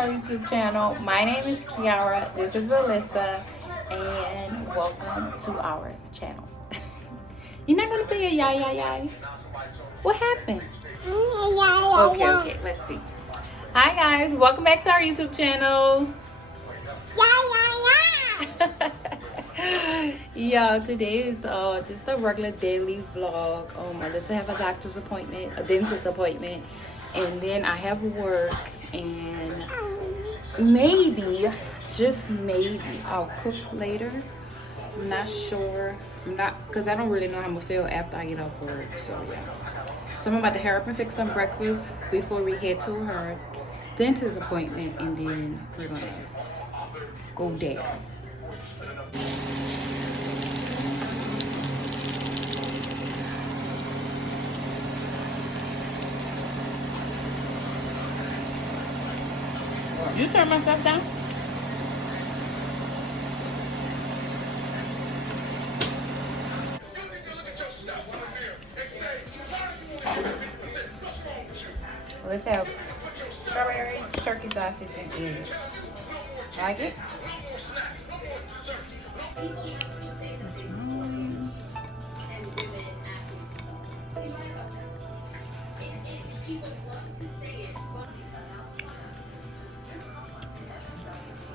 our YouTube channel. My name is Kiara, this is Alyssa, and welcome to our channel. You're not gonna say a yay? What happened? Okay, let's see. Hi guys, welcome back to our YouTube channel. Yeah, today is just a regular daily vlog. Alyssa have a doctor's appointment, a dentist appointment, and then I have work, and maybe, just maybe, I'll cook later. I'm not sure. Because I don't really know how I'm gonna feel after I get off work. So yeah. So I'm about to hurry up and fix some breakfast before we head to her dentist appointment, and then we're gonna go there. You turn my stuff down? Let's have strawberries, turkey sausage, and eggs. Like it?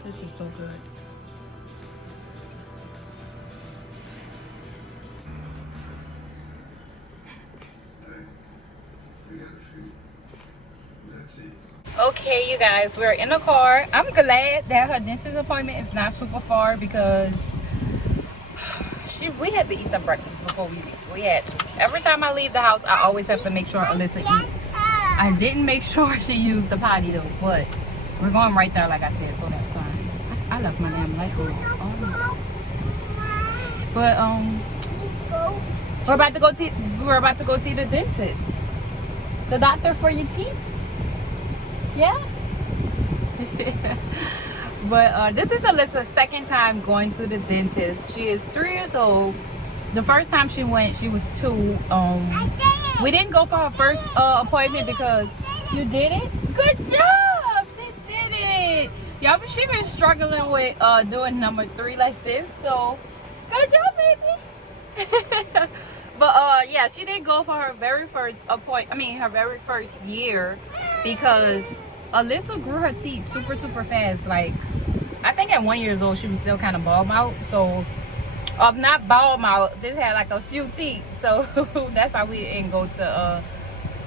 This is so good. Okay, you guys, we're in the car. I'm glad that her dentist appointment is not super far because we had to eat some breakfast before we leave. We had to. Every time I leave the house, I always have to make sure Alyssa eat. I didn't make sure she used the potty though, but we're going right there, like I said, so that's fine. I left my damn light on. Oh. But we're about to go see the dentist, the doctor for your teeth. Yeah. But this is Alyssa's second time going to the dentist. She is 3 years old. The first time she went, she was 2. We didn't go for her first appointment because you did it. Good job. She did it. Y'all, she been struggling with doing number 3 like this. So good job, baby. But yeah, she didn't go for her very first her very first year because Alyssa grew her teeth super fast. Like, I think at 1 year old she was still kind of bald mouth. So not bald mouth, just had like a few teeth. So that's why we didn't go to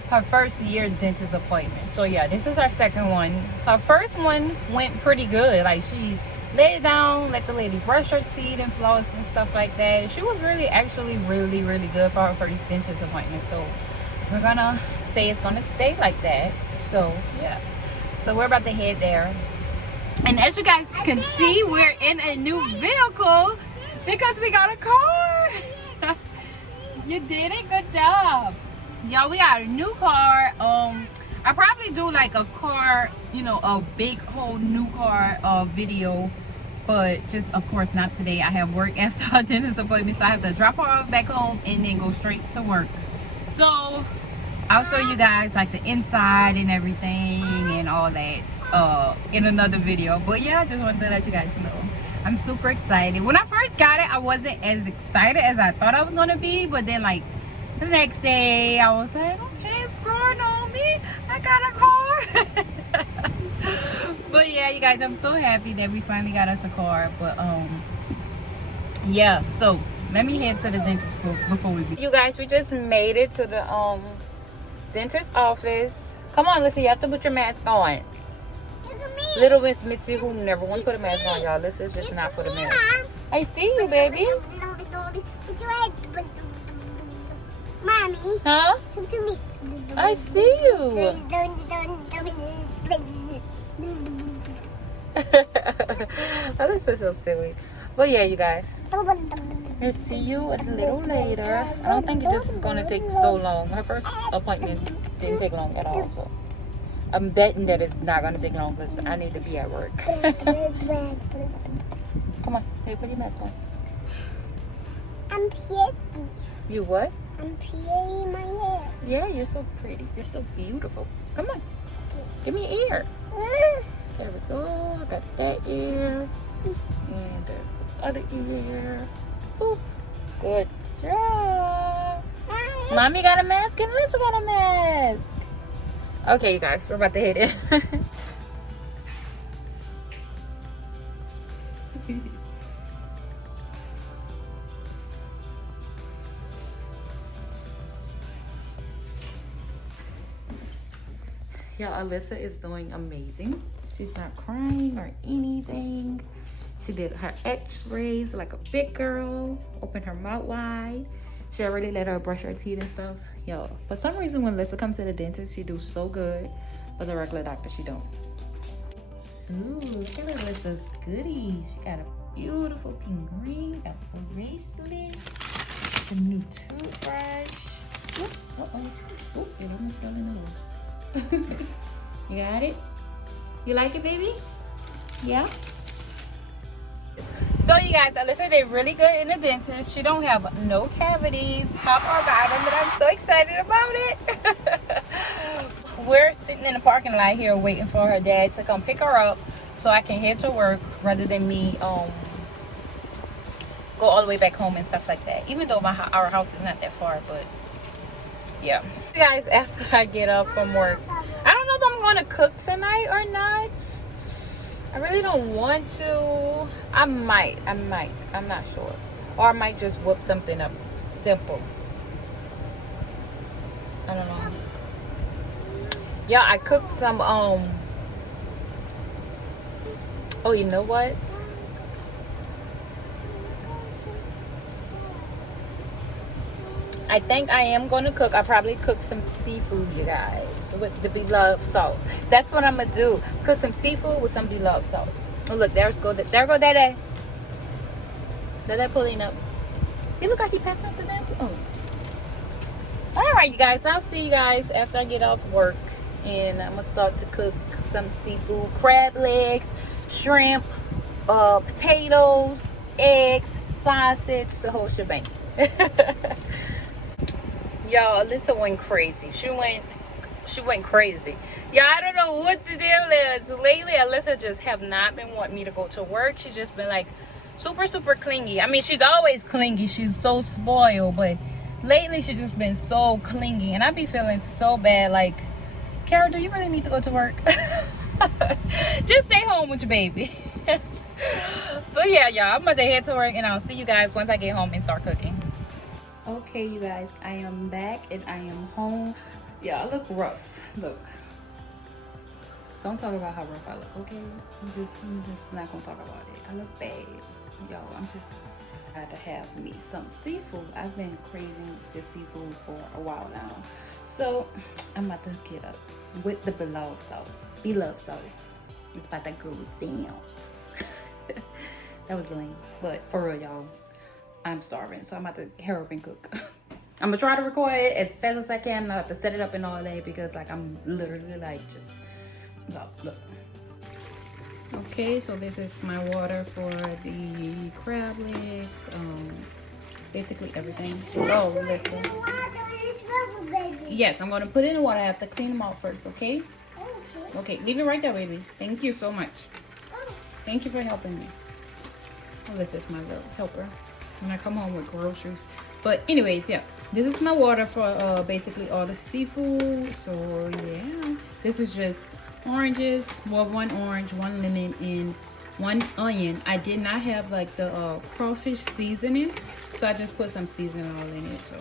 her first year dentist appointment. So yeah, this is our second one. Her first one went pretty good. Like, she laid down, let the lady brush her teeth and floss and stuff like that. She was actually really good for her first dentist appointment. So we're gonna say it's gonna stay like that. So yeah, so we're about to head there, and as you guys can see, we're in a new vehicle because we got a car. You did it. Good job. Y'all, we got a new car. I probably do like a car, a big whole new car video, but just of course not today. I have work after a dentist appointment, so I have to drop her off back home and then go straight to work. So I'll show you guys like the inside and everything and all that in another video. But yeah, I just wanted to let you guys know I'm super excited. When I first got it, I wasn't as excited as I thought I was gonna be, but then like the next day I was like, okay, it's growing on me. I got a car. But yeah, you guys, I'm so happy that we finally got us a car. But yeah, so let me head to the dentist before we leave. You guys, we just made it to the dentist office. Come on, listen, you have to put your mask on. Little Miss Mitzi, who never want to put a mask on, y'all. This is just not for the mask. I see you, baby. Mommy. Huh? Look at me. I see you. This is so silly. But yeah, you guys, we'll see you a little later. I don't think this is going to take so long. Her first appointment didn't take long at all, so I'm betting that it's not going to take long because I need to be at work. Come on, hey, put your mask on. I'm pretty. You what? I'm pretty my hair. Yeah, you're so pretty. You're so beautiful. Come on. Give me an ear. There we go. I got that ear. And there's the other ear. Boop. Good job. Mommy got a mask and Alyssa got a mask. Okay, you guys, we're about to hit it. Yeah, Alyssa is doing amazing. She's not crying or anything. She did her x-rays like a big girl. Opened her mouth wide. She already let her brush her teeth and stuff. Yo, for some reason when Alyssa comes to the dentist, she do so good. But the regular doctor, she don't. Ooh, look at Alyssa's goodies. She got a beautiful pink ring, a bracelet, a new toothbrush. Oop, uh-oh. Oop, it almost fell in the hole. You got it? You like it, baby? Yeah? So you guys, Alyssa did really good in the dentist. She don't have no cavities, top or bottom, but I'm so excited about it. We're sitting in the parking lot here waiting for her dad to come pick her up so I can head to work rather than me go all the way back home and stuff like that. Even though our house is not that far, but yeah. You guys, after I get off from work, I don't know if I'm gonna cook tonight or not. I really don't want to. I might, I'm not sure. Or I might just whip something up simple. I don't know. Yeah, I cooked some oh, you know what? I think I am gonna cook. I probably cook some seafood, you guys, with the Blove sauce. That's what I'm gonna do. Cook some seafood with some Blove sauce. Oh look, there go Daddy. Daddy pulling up. He look like he passed up the napkin. Oh. All right, you guys. I'll see you guys after I get off work, and I'm gonna start to cook some seafood: crab legs, shrimp, potatoes, eggs, sausage, the whole shebang. Y'all, Alyssa went crazy. She went crazy. Yeah, I don't know what the deal is. Lately, Alyssa just have not been wanting me to go to work. She's just been like super clingy. I mean, she's always clingy. She's so spoiled, but lately she's just been so clingy, and I be feeling so bad. Like, Kara, do you really need to go to work? Just stay home with your baby. But yeah, y'all, I'm about to head to work, and I'll see you guys once I get home and start cooking. Okay, you guys, I am back and I am home. Yeah, I look rough. Look, don't talk about how rough I look, okay? I'm just not gonna talk about it. I look bad, y'all. I'm just had to have me some seafood. I've been craving this seafood for a while now, so I'm about to get up with the Blove sauce. Blove sauce. It's about to go down. That was lame, but for real, y'all, I'm starving, so I'm about to hurry up and cook. I'm gonna try to record it as fast as I can. I have to set it up and all that because like I'm literally like just look. Okay, so this is my water for the crab legs, basically everything. Oh, listen. Yes, I'm gonna put it in the water. I have to clean them out first, okay? Okay, leave it right there, baby. Thank you so much. Thank you for helping me. Oh, this is my little helper when I come home with groceries. But anyways, yeah, this is my water for basically all the seafood. So yeah, this is just oranges. Well, 1 orange, 1 lemon, and 1 onion. I did not have like the crawfish seasoning, so I just put some seasoning all in it. So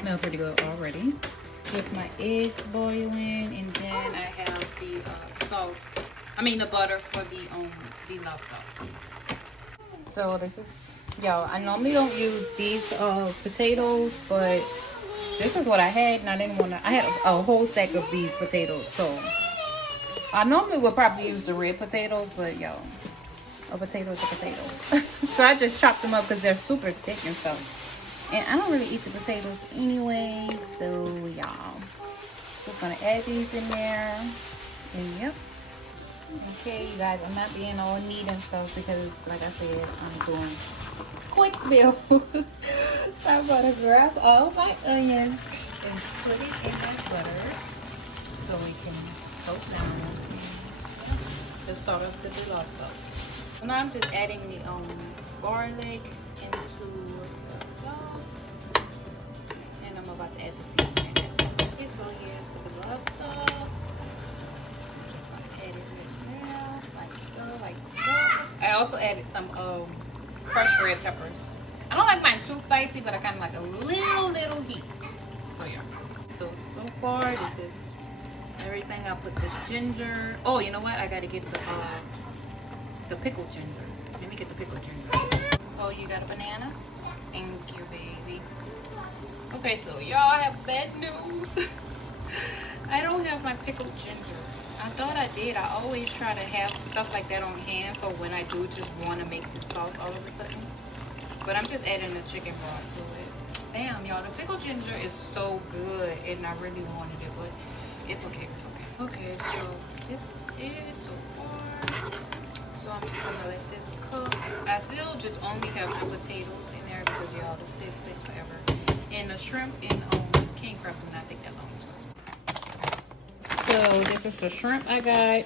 smells pretty good already. With my eggs boiling, and then I have the sauce. I mean the butter for the Blove sauce. So this is, y'all, I normally don't use these potatoes, but this is what I had, and I didn't want to. I had a whole sack of these potatoes, so I normally would probably use the red potatoes, but y'all, a potato is a potato. So I just chopped them up because they're super thick and stuff, and I don't really eat the potatoes anyway. So y'all, just gonna add these in there, and yep. Okay, you guys, I'm not being all neat and stuff because, like I said, I'm doing quick build. So I'm gonna grab all my onions and put it in my butter so we can coat down. to start off the Blove sauce. So now I'm just adding the garlic into the sauce, and I'm about to add the seasoning as well. Okay, so here's the Blove sauce. I'm just gonna add it right now, like so, like so. I also added some crushed red peppers. I don't like mine too spicy, but I kind of like a little heat. So yeah. So far this is everything. I put the ginger. Oh, you know what? I gotta get the pickled ginger. Let me get the pickled ginger. Oh, you got a banana? Thank you, baby. Okay, so y'all have bad news. I don't have my pickled ginger. I thought I did. I always try to have stuff like that on hand for when I do just want to make the sauce all of a sudden. But I'm just adding the chicken broth to it. Damn, y'all, the pickled ginger is so good, and I really wanted it, but it's okay, it's okay. Okay, so this is it so far. So I'm just gonna let this cook. I still just only have the potatoes in there because y'all, the potatoes takes forever. And the shrimp and king crab do not take that long. So this is the shrimp I got.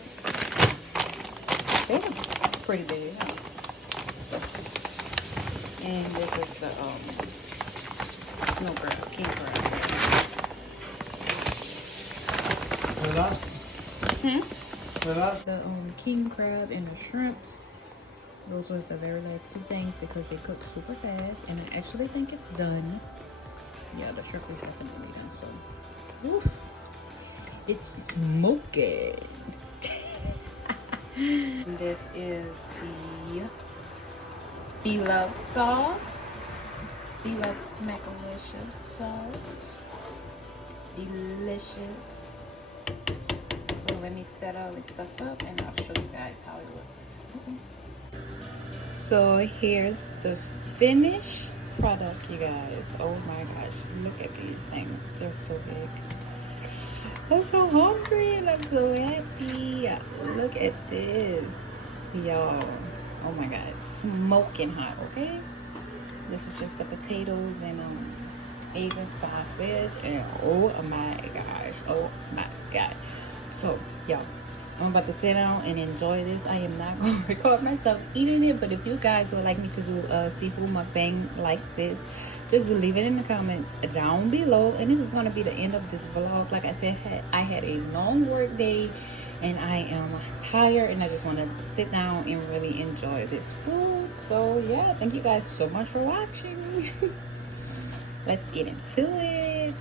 It's pretty big. And this is the king crab. The king crab and the shrimps. Those was the very last two things because they cook super fast, and I actually think it's done. Yeah, the shrimp is definitely done. So, whew, it's smoking. This is the Blove sauce. Blove Smackalicious sauce. Delicious. So let me set all this stuff up and I'll show you guys how it looks. So here's the finished product, you guys. Oh my gosh, look at these things. They're so big. I'm so hungry and I'm so happy. Look at this, y'all. Oh my god, smoking hot. Okay, this is just the potatoes and egg and sausage, and oh my gosh, oh my god. So y'all, I'm about to sit down and enjoy this. I am not going to record myself eating it, but if you guys would like me to do a seafood mukbang like this, just leave it in the comments down below. And this is going to be the end of this vlog. Like I said, I had a long work day and I am tired, and I just want to sit down and really enjoy this food. So yeah, thank you guys so much for watching. Let's get into it.